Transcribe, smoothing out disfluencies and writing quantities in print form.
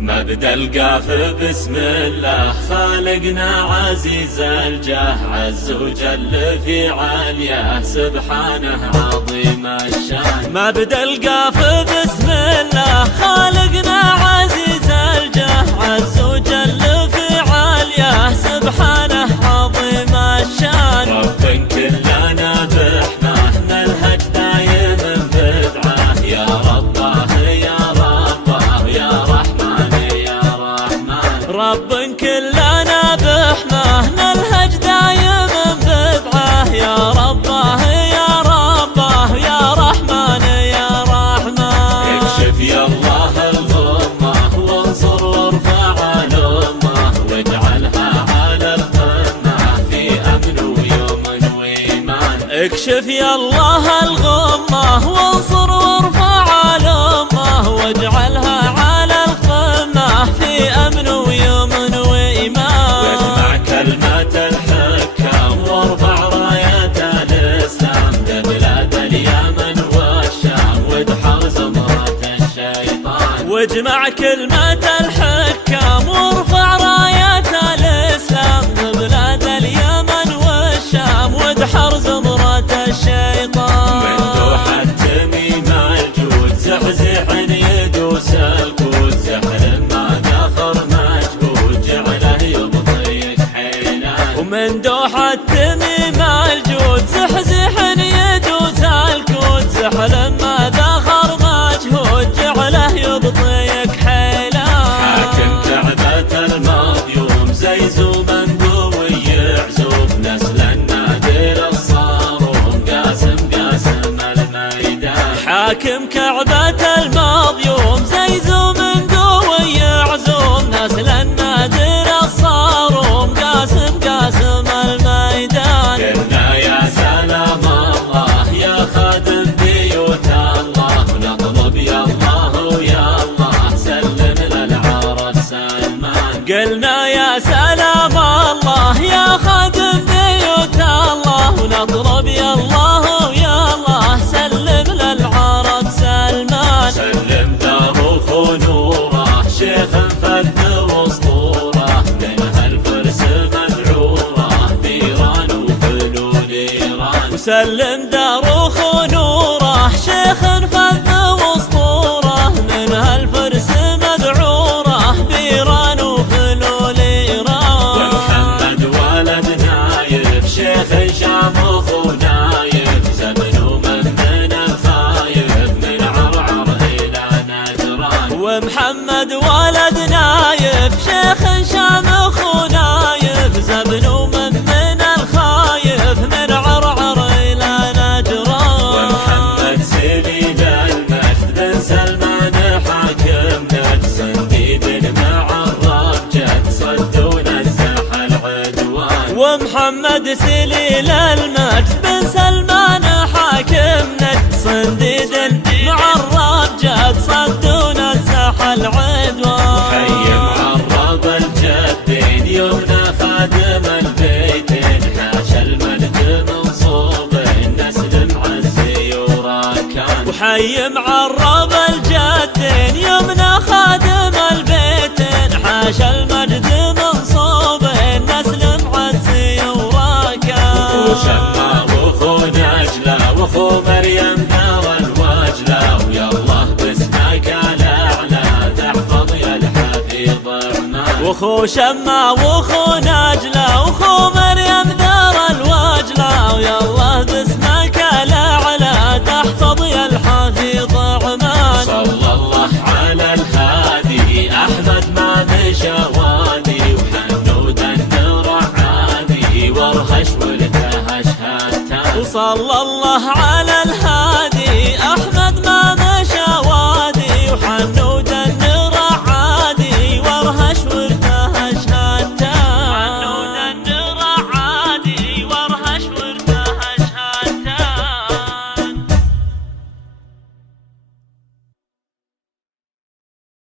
مبدأ القاف بسم الله خالقنا عزيز الجاه، عز وجل في علياه سبحانه عظيم الشان. مبدأ القاف بسم الله خالقنا عزيز الجاه، عز وجل في علياه سبحانه عظيم الشان. رب كلنا بحماه نلهج دايم بدعاه، يا رباه يا رباه يا رحمن يا رحمن. رب كلنا بحماه نلهج دايم بدعاه، يا رباه يا رباه يا رحمن يا رحمن. اكشف يا الله الغمة وانصر وارفع الأمة، واجعلها على القمة في أمن ويمن وإيمان. اكشف يا الله الغمة وانصر وارفع الأمة، واجعلها على القمة في أمن ويمن وإيمان. واجمع كلمة الحكام وارفع راية الإسلام، لبلاد اليمن والشام وادحر زمرة الشيطان. واجمع كلمة الحكام وارفع راية الإسلام، لبلاد اليمن والشام وادحر زمرة الشيطان. من دوح التميم الجود زحزح يدوس الكود، زحل ما دخر مجهود جعله يبطيك حيلان. ومن دوح التميم الجود زحزح يدوس الكود، زحل ما دخر مجهود جعله يبطيك حيلان. حاكم كعبة المظلوم زيزو منقوي يعزوب، نسل النادر الصاروم قاسم قاسم الميدان. حاكم كعبة المظلوم زيزو منقوي يعزوم، نسل النادر الصاروم قاسم قاسم الميدان. قلنا يا سلام الله يا خادم بيوت الله، نطلب يا الله يا الله سلم للعرب سلمان. قلنا يا سلام الله يا خادم بيوت الله، ونطلب يا الله يا الله سلم للعرب سلمان. سلم داره ونوره شيخ فذ واسطوره، منها الفرس مذعوره بيران وفلول ايران. وسلم داره ونوره شيخ فذ واسطوره، منها الفرس مذعوره بيران وفلول ايران. ومحمد ولد نايف شيخ شامخ ونايف، زمن ومن الخايف من عرعر الى نجران. ومحمد ولد نايف شيخ شامخ ونايف، زمن ومن الخايف من عرعر الى نجران. ومحمد سليل المجد بن سلمان حاكم نجد، صنديد مع الرب جد صدوا نزح العدوان. ومحمد سليل المجد بن سلمان حاكم نجد، صنديد مع الرب جد صدوا نزح العدوان. حي معرب الجدين يمنى خادم البيتين، حاشا المجد منصوب نسل معزي وراكان. وحي معرب الجدين يمنى خادم البيتين، حاشا المجد منصوب نسل معزي وراكان. وخو شما وخو نجلة وخو مريم دار الوجلة، ويا الله باسمك الاعلى تحفظ يا الحفيظ الرحمن. وخو شما وخو نجلة وخو مريم دار الوجلة، ويا الله باسمك الاعلى تحفظ يا الحفيظ الرحمن. صلى الله على الهادي احمد ما مشى وادي، وحنود النور عادي وارهش والتهش هاتان. وصلى الله على الهادي احمد ما مشى وادي، وحنود النور